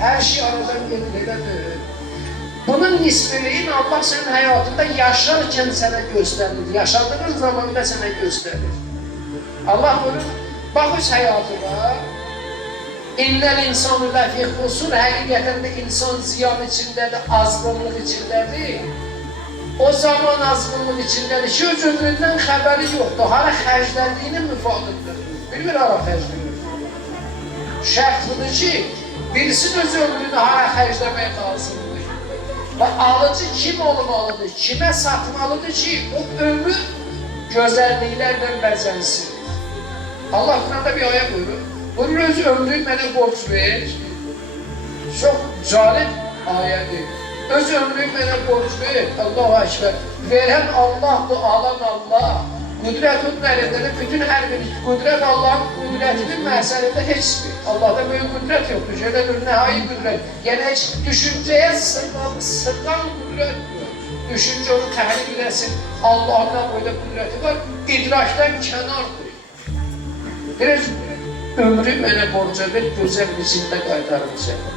Her şey aradan gelir. Bunun nisbini Allah senin hayatında yaşarken sana gösterir. Yaşadığın zamanda sana gösterir. Allah bunu bak öz hayatına. İnnel insanu lefî husur. Hakikaten de insan ziyan içindedir, azgınlık içindedir. O zaman azgınlık içindedir ki öz ömründen haberi yoktur. Hala xərclədiyini müfadırdır. Bilmir hala xərcləyir. Şərtlidir ki, birisi öz ömrünü hala xərcləmək lazımdır. Və alıcı kim olmalıdır, kimə satmalıdır ki, o ömür gözəlliklərlə bəzənsin. Allah Qur'anda bir aya buyurur. Bunun öz ömrü mənə borc ver. Çox cəlib ayədir. Öz ömrü mənə borc ver. Allahu Ekber. Verən Allah'dır, alan Allah. Qüdrət onun əlindədir. Bütün hər bir qüdrət Allah'ın qüdrətinin məsələdə heçdir. Allah'da böyük qüdrət yoxdur. Şöyle bir nəhai qüdrət. Yəni heç düşüncəyə sığan qüdrət yox. Düşüncə onu təhlil edəsin. Allah'dan böyle qüdrəti var. İdrakdan kənardır. Biraz ömrü mənə borca ver, gözəl biçimdə qaytarım səni.